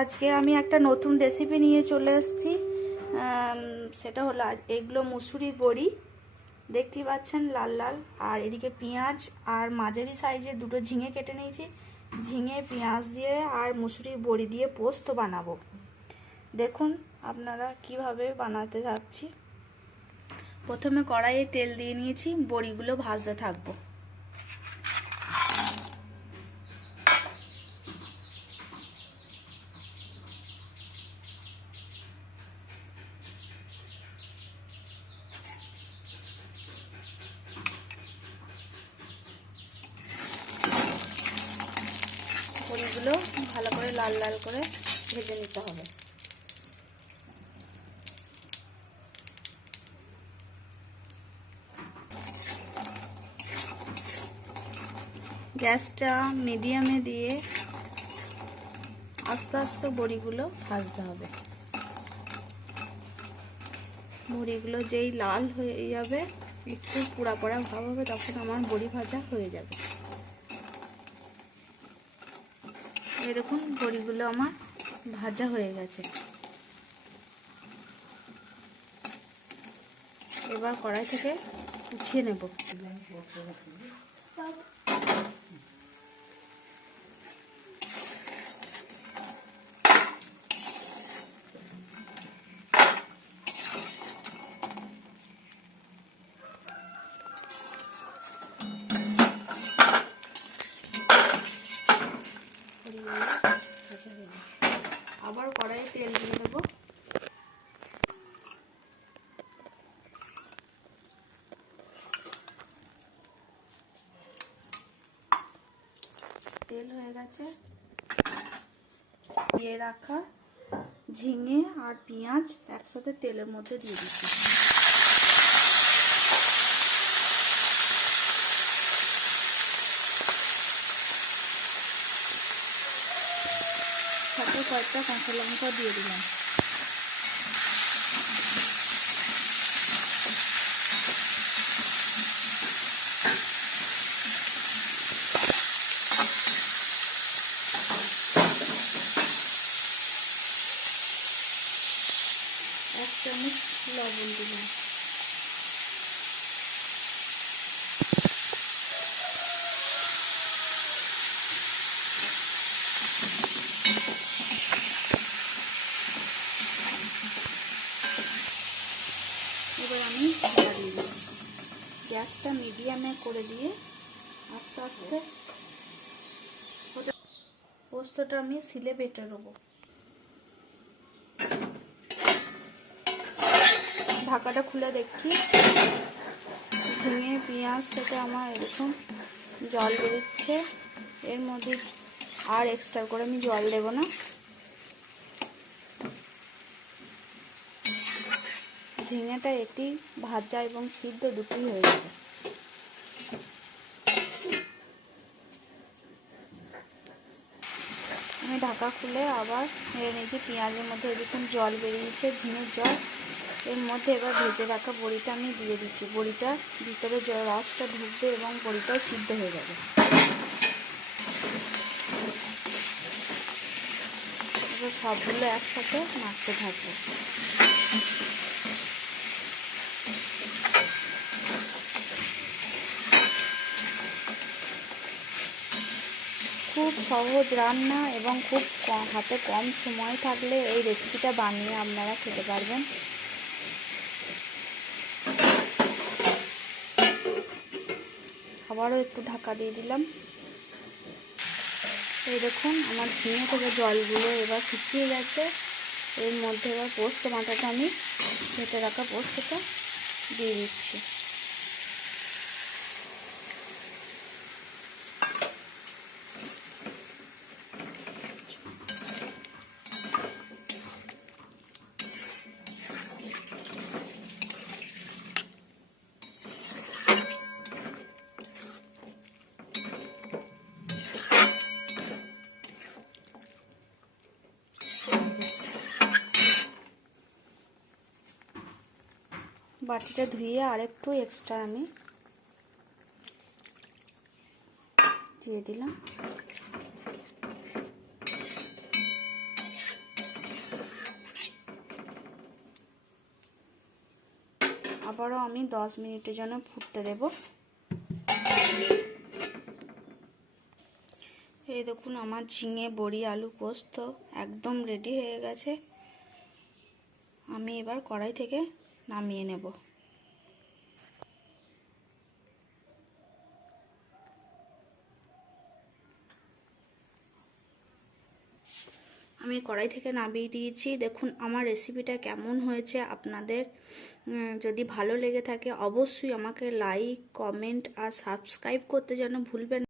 আজকে আমি একটা নতুন রেসিপি নিয়ে চলে এসেছি। সেটা হলো এগুলো মুসুরির বড়ি, দেখতেই পাচ্ছেন লাল লাল। আর এদিকে পেঁয়াজ আর মাঝারি সাইজের দুটো ঝিঙে কেটে নিয়েছি। ঝিঙে পেঁয়াজ দিয়ে আর মুসুরির বড়ি দিয়ে পোস্ত বানাবো। দেখুন আপনারা কিভাবে বানাতে থাকছি। প্রথমে কড়াইয়ে তেল দিয়ে নিয়েছি, বড়িগুলো ভাজতে থাকবো। বড়িগুলো ভালো করে লাল লাল করে ভেজে নিতে হবে। গ্যাসটা মিডিয়ামে দিয়ে আস্তে আস্তে বড়িগুলো ভাজতে হবে। বড়িগুলো যেই লাল হয়ে যাবে, একটু পোড়া পোড়া ভাব হবে, তখন আমার বড়ি ভাজা হয়ে যাবে। এরকম বড়িগুলো আমার ভাজা হয়ে গেছে। এবার কড়াই থেকে উঠিয়ে নেব। আবার কড়াইয়ে তেল দিয়ে দেবো। তেল হয়ে গেছে, দিয়ে রাখা ঝিঙে আর পেঁয়াজ একসাথে তেলের মধ্যে দিয়ে দিচ্ছি। সাথে কয়েকটা কাঁচা লঙ্কা দিয়ে দিলাম। এক চামচ লবণ দিলাম। এবার আমি ঢাকা দিয়ে দিচ্ছি। গ্যাসটা মিডিয়ামে করে দিয়ে আস্তে আস্তে পোস্তটা আমি সিলে বেটে নেবো। ঢাকাটা খুলে দেখি, ঝিঙে পেঁয়াজ থেকে আমার এরকম জল বেরোচ্ছে। এর মধ্যে আর এক্সট্রা করে আমি জল দেব না। ঝিঙেটা এটি ভাজা এবং সিদ্ধ দুটোই হয়ে যাবে। আমি ঢাকা খুলে আবার নেড়ে নিয়েছি। পেঁয়াজের মধ্যে এরকম জল বেরিয়েছে, ঝিঙের জল। এর মধ্যে এবার ভেজে রাখা বড়িটা আমি দিয়ে দিচ্ছি। বড়িটা ভিতরে রসটা ঢুকবে এবং বড়িটাও সিদ্ধ হয়ে যাবে। এবার সবগুলো একসাথে নাড়তে থাকবো। খুব সহজ রান্না এবং খুব হাতে কম সময় থাকলে এই রেসিপিটা বানিয়ে আপনারা খেতে পারবেন। আবারও একটু ঢাকা দিয়ে দিলাম। এই দেখুন আমার ঝিঙে থেকে জলগুলো এবার শুকিয়ে গেছে। এর মধ্যে এবার পোস্ত বাটাটা আমি ভেজে রাখা পোস্তটা দিয়ে দিচ্ছি। বাটিটা ধুয়ে আরেকটু এক্সট্রা আমি দিয়ে দিলাম। আবারও আমি 10 মিনিটের জন্য ফুটতে দেব। এই দেখুন আমার ঝিঙে বড়ি আলু পোস্ত একদম রেডি হয়ে গেছে। আমি এবার কড়াই থেকে নামিয়ে নেব। আমি কড়াই থেকে নামিয়ে দিয়েছি। দেখুন আমার রেসিপিটা কেমন হয়েছে। আপনাদের যদি ভালো লেগে থাকে অবশ্যই আমাকে লাইক, কমেন্ট আর সাবস্ক্রাইব করতে যেন ভুলবেন।